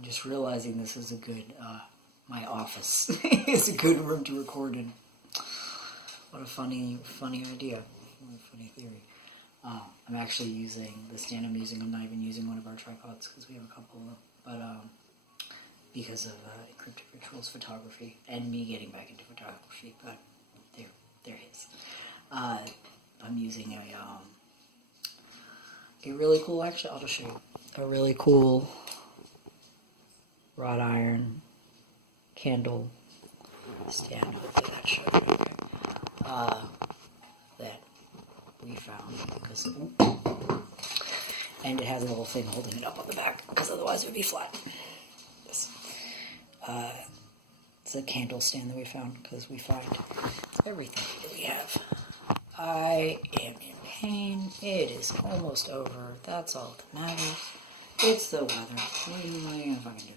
I'm just realizing this is a good, my office is a good room to record in. What a funny idea. What a funny theory. I'm actually using the stand I'm using. I'm not even using one of our tripods because we have a couple of them. But because of encrypted rituals photography and me getting back into photography, but they're his. I'm using a really cool, actually, I'll just show you. A really cool wrought iron candle stand. Hopefully that showed, okay. That we found because, and it has a little thing holding it up on the back because otherwise it would be flat. This, it's a candle stand that we found because we find everything that we have. I am in pain. It is almost over. That's all that matters. It's the weather. What am I gonna fucking do?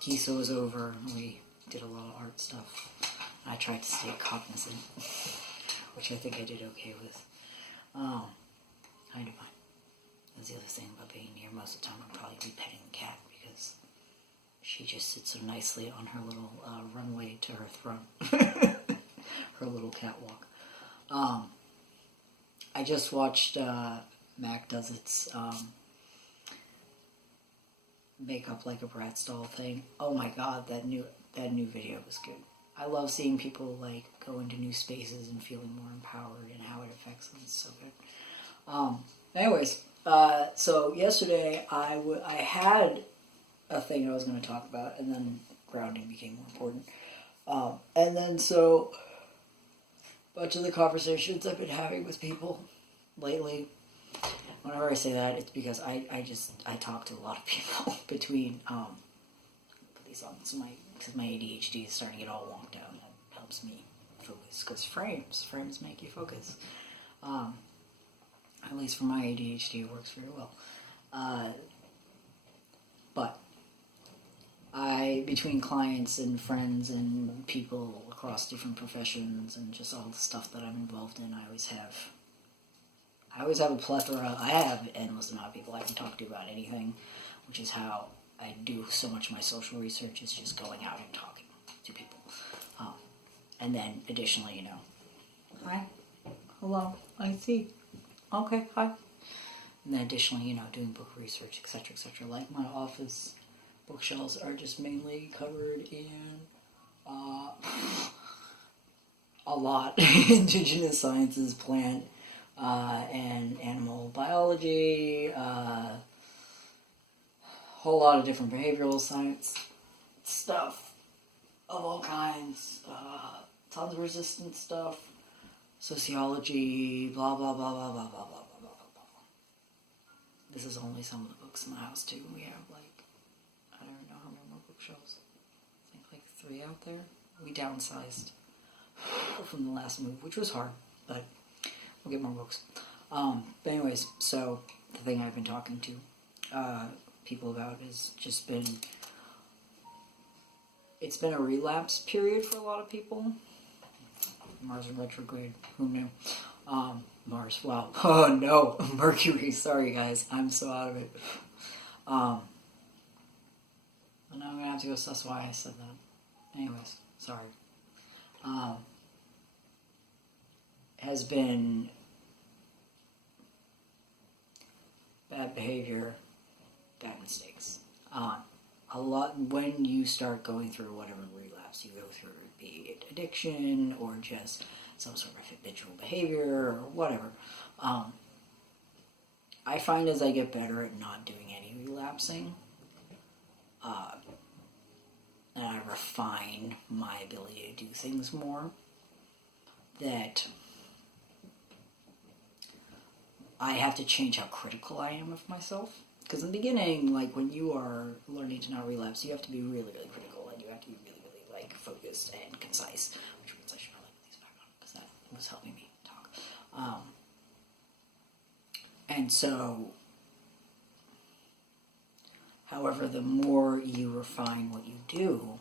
TISA was over. We did a lot of art stuff. I tried to stay cognizant, which I think I did okay with. Kind of fine. That's the other thing about being here. Most of the time I'll probably be petting the cat because she just sits so nicely on her little runway to her throne. Her little catwalk. I just watched Mac does its makeup like a Bratz doll thing. Oh my god, that new video was good. I love seeing people like go into new spaces and feeling more empowered and how it affects them. It's so good. Anyways, so yesterday I had a thing I was going to talk about, and then grounding became more important. And then so a bunch of the conversations I've been having with people lately, whenever I say that, it's because I talk to a lot of people between, put these on, so because my ADHD is starting to get all wonked out, and it helps me focus, because frames make you focus. At least for my ADHD, it works very well. But between clients and friends and people across different professions and just all the stuff that I'm involved in, I always have a plethora. I have an endless amount of people I can talk to about anything, which is how I do so much of my social research, is just going out and talking to people. And then additionally, hi, hello, I see, okay, hi. And then additionally, doing book research, etc., etc. Like my office bookshelves are just mainly covered in a lot indigenous sciences, plant and animal biology, whole lot of different behavioral science stuff of all kinds, tons of resistance stuff, sociology, blah blah blah blah blah blah blah blah blah blah. This is only some of the books in the house too. We have I don't know how many more bookshelves. I think 3 out there. We downsized from the last move, which was hard, but we'll get more books. But anyways, so the thing I've been talking to people about has just been, it's been a relapse period for a lot of people. Mars in retrograde, who knew? Mars, wow. Oh no, Mercury, sorry guys, I'm so out of it. And now I'm gonna have to go suss why I said that. Anyways, sorry. Has been bad behavior, bad mistakes. A lot when you start going through whatever relapse you go through, be it addiction or just some sort of habitual behavior or whatever. I find as I get better at not doing any relapsing, and I refine my ability to do things more, that I have to change how critical I am of myself. Because in the beginning, like when you are learning to not relapse, you have to be really, really critical, and you have to be really, really like focused and concise. Which means I should probably put these back on because that was helping me talk. And so, however, the more you refine what you do,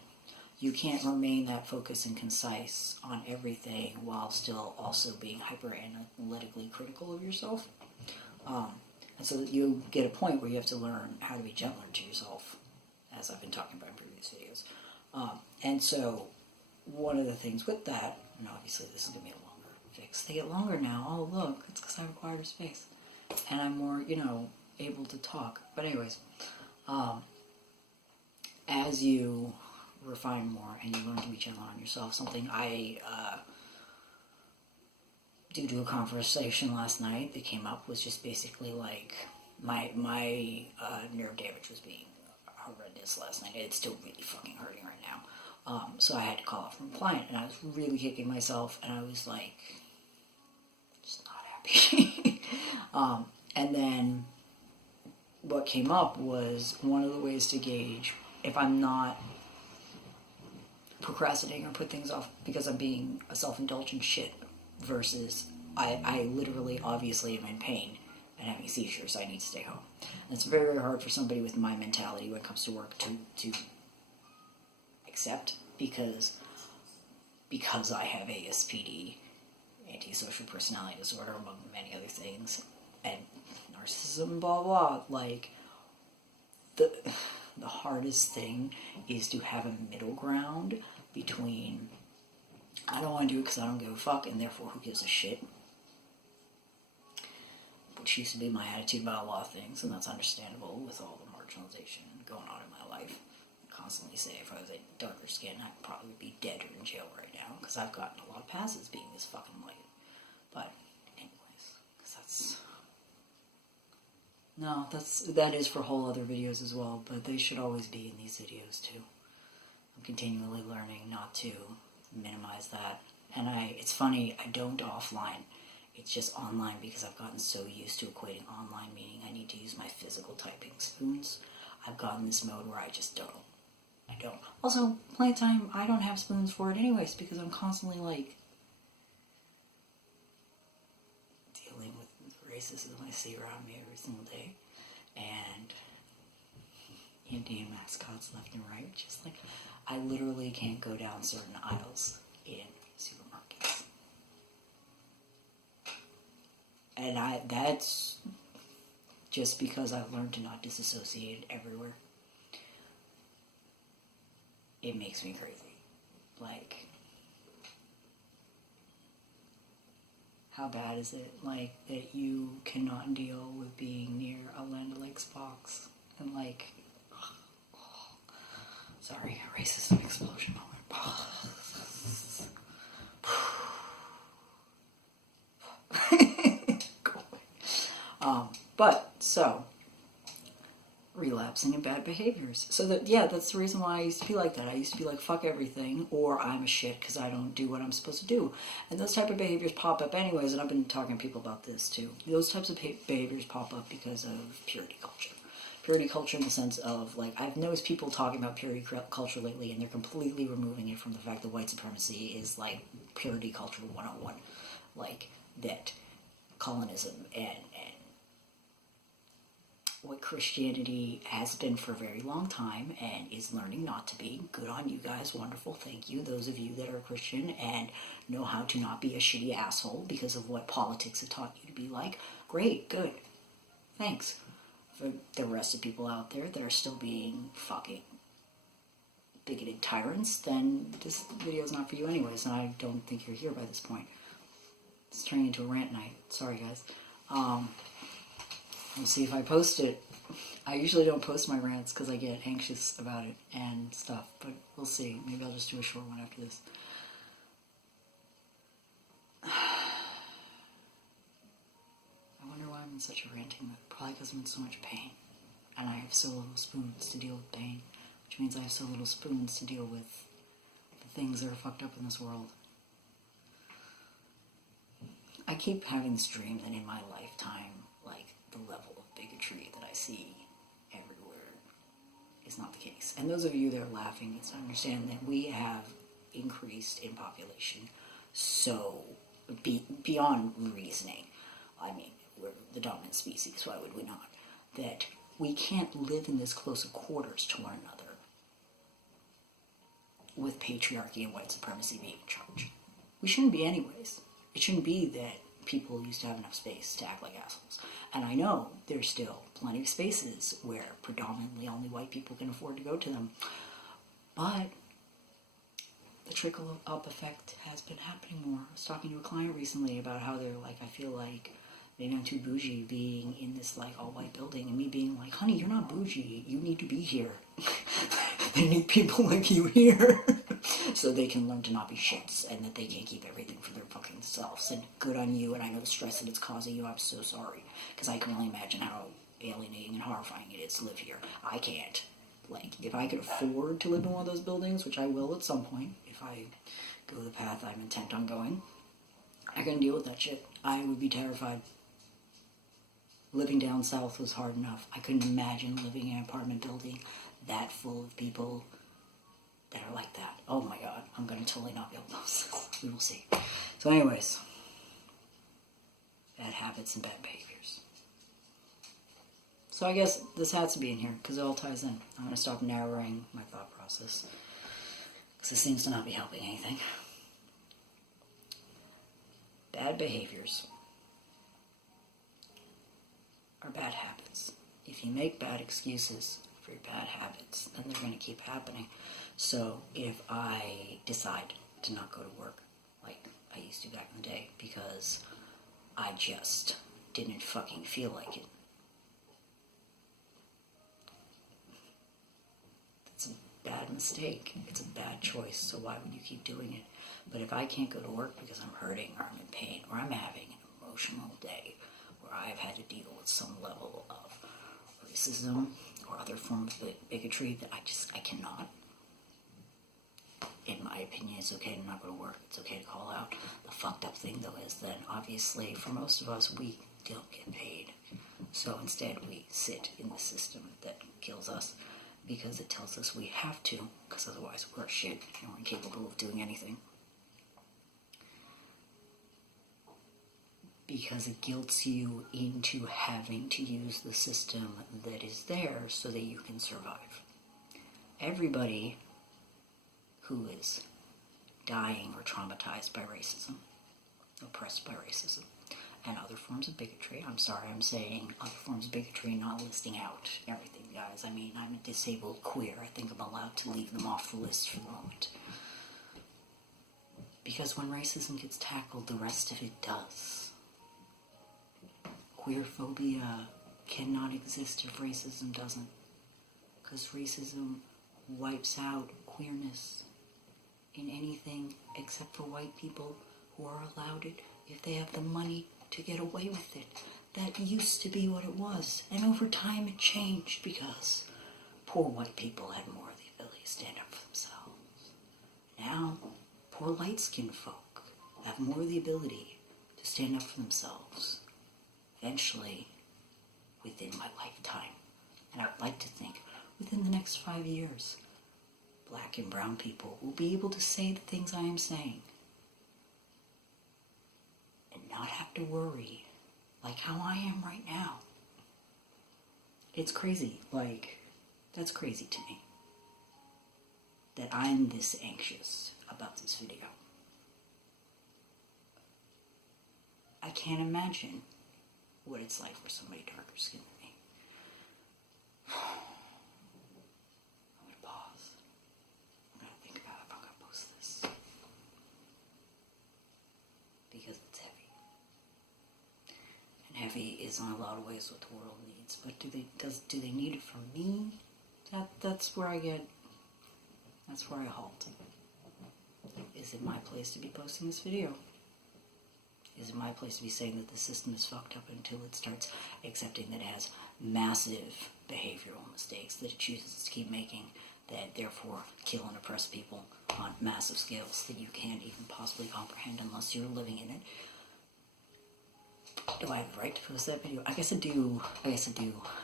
you can't remain that focused and concise on everything while still also being hyper analytically critical of yourself. And so you get a point where you have to learn how to be gentler to yourself, as I've been talking about in previous videos. And so one of the things with that, and obviously this is going to be a longer fix, they get longer now. Oh, look, it's because I have a quieter space. And I'm more, able to talk. But anyways, as you refine more and you learn to be gentle on yourself, something I, due to a conversation last night that came up, was just basically like, my nerve damage was being horrendous last night. It's still really fucking hurting right now. So I had to call off from a client, and I was really kicking myself, and I was like, just not happy. And then what came up was one of the ways to gauge if I'm not procrastinating or put things off because I'm being a self-indulgent shit versus I literally, obviously am in pain and having seizures, so I need to stay home. And it's very, very hard for somebody with my mentality when it comes to work to accept because I have ASPD, antisocial personality disorder, among many other things, and narcissism, blah, blah. Like, the hardest thing is to have a middle ground between I don't want to do it because I don't give a fuck, and therefore who gives a shit? Which used to be my attitude about a lot of things, and that's understandable with all the marginalization going on in my life. I constantly say if I was a darker skin, I'd probably be dead or in jail right now, because I've gotten a lot of passes being this fucking light. But, anyways, because that is for whole other videos as well, but they should always be in these videos too. I'm continually learning not to minimize that. And it's funny, I don't offline. It's just online because I've gotten so used to equating online, meaning I need to use my physical typing spoons. I've gotten this mode where I just don't. I don't. Also, playtime, I don't have spoons for it anyways because I'm constantly like dealing with the racism I see around me every single day. And Indian mascots left and right. Just like, I literally can't go down certain aisles in supermarkets. And that's just because I've learned to not disassociate everywhere. It makes me crazy. Like, how bad is it, like, that you cannot deal with being near a Land O'Lakes box? And, like, sorry, a racism explosion moment. Relapsing in bad behaviors. So that's the reason why I used to be like that. I used to be like, fuck everything, or I'm a shit because I don't do what I'm supposed to do. And those type of behaviors pop up anyways, and I've been talking to people about this too. Those types of behaviors pop up because of purity culture. Purity culture in the sense of, like, I've noticed people talking about purity culture lately, and they're completely removing it from the fact that white supremacy is, like, purity culture 101. Like, that colonism and what Christianity has been for a very long time and is learning not to be. Good on you guys, wonderful, thank you. Those of you that are Christian and know how to not be a shitty asshole because of what politics have taught you to be like, great, good, thanks. For the rest of people out there that are still being fucking bigoted tyrants, then this video is not for you anyways, and I don't think you're here by this point. It's turning into a rant night. Sorry, guys. We'll see if I post it. I usually don't post my rants because I get anxious about it and stuff, but we'll see. Maybe I'll just do a short one after this. I wonder why I'm in such a ranting mood. Probably because I'm in so much pain. And I have so little spoons to deal with pain, which means I have so little spoons to deal with the things that are fucked up in this world. I keep having this dream that in my lifetime, like, the level of bigotry that I see everywhere is not the case. And those of you that are laughing need to understand that we have increased in population so beyond reasoning. I mean, we're the dominant species, why would we not? That we can't live in this close of quarters to one another with patriarchy and white supremacy being in charge. We shouldn't be anyways. It shouldn't be that people used to have enough space to act like assholes. And I know there's still plenty of spaces where predominantly only white people can afford to go to them. But the trickle up effect has been happening more. I was talking to a client recently about how they're like, I feel like maybe I'm too bougie being in this like all white building, and me being like, honey, you're not bougie, you need to be here. They need people like you here so they can learn to not be shits and that they can't keep everything for their fucking selves. And good on you, and I know the stress that it's causing you. I'm so sorry, because I can only imagine how alienating and horrifying it is to live here. I can't. Like, if I could afford to live in one of those buildings, which I will at some point, if I go the path I'm intent on going, I couldn't deal with that shit. I would be terrified. Living down south was hard enough. I couldn't imagine living in an apartment building that full of people that are like that. Oh my god, I'm going to totally not be able to post this. We will see. So anyways, bad habits and bad behaviors. So I guess this has to be in here because it all ties in. I'm going to stop narrowing my thought process because it seems to not be helping anything. Bad behaviors are bad habits. If you make bad excuses for your bad habits, then they're going to keep happening. So if I decide to not go to work like I used to back in the day because I just didn't fucking feel like it, it's a bad mistake. It's a bad choice. So why would you keep doing it? But if I can't go to work because I'm hurting or I'm in pain or I'm having an emotional day where I've had to deal with some level of racism or other forms of bigotry that I cannot, in my opinion, it's okay to not go to work. It's okay to call out. The fucked up thing, though, is that obviously for most of us, we don't get paid. So instead, we sit in the system that kills us because it tells us we have to, because otherwise we're shit and we're incapable of doing anything. Because it guilts you into having to use the system that is there so that you can survive. Everybody who is dying or traumatized by racism, oppressed by racism, and other forms of bigotry. I'm sorry, I'm saying other forms of bigotry, not listing out everything, guys. I mean, I'm a disabled queer. I think I'm allowed to leave them off the list for the moment. Because when racism gets tackled, the rest of it does. Queerphobia cannot exist if racism doesn't. Because racism wipes out queerness in anything except for white people who are allowed it if they have the money to get away with it. That used to be what it was. And over time it changed because poor white people had more of the ability to stand up for themselves. Now, poor light-skinned folk have more of the ability to stand up for themselves. Eventually, within my lifetime, and I would like to think within the next 5 years, black and brown people will be able to say the things I am saying and not have to worry like how I am right now. It's crazy. Like, that's crazy to me that I'm this anxious about this video. I can't imagine what it's like for somebody darker skinned than me. I'm gonna pause. I'm gonna think about if I'm gonna post this. Because it's heavy. And heavy is in a lot of ways what the world needs. But do they need it from me? That's where I halt. Is it my place to be posting this video? Is it my place to be saying that the system is fucked up until it starts accepting that it has massive behavioral mistakes that it chooses to keep making, that therefore kill and oppress people on massive scales that you can't even possibly comprehend unless you're living in it? Do I have the right to post that video? I guess I do.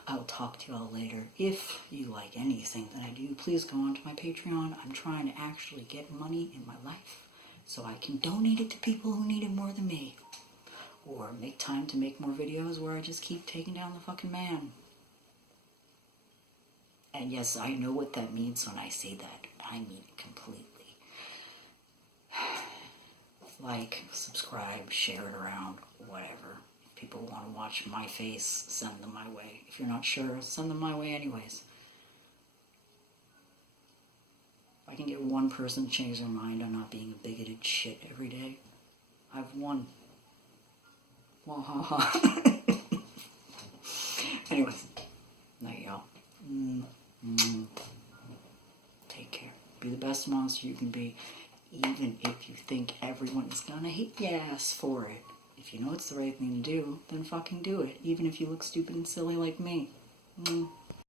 I'll talk to you all later. If you like anything that I do, please go on to my Patreon. I'm trying to actually get money in my life so I can donate it to people who need it more than me. Or make time to make more videos where I just keep taking down the fucking man. And yes, I know what that means when I say that. I mean it completely. like, subscribe, share it around, whatever. If people want to watch my face, send them my way. If you're not sure, send them my way anyways. If I can get one person to change their mind on not being a bigoted shit every day, I've won. Wahaha. Anyways, night, y'all. Take care. Be the best monster you can be, even if you think everyone is gonna hate your ass for it. If you know it's the right thing to do, then fucking do it, even if you look stupid and silly like me.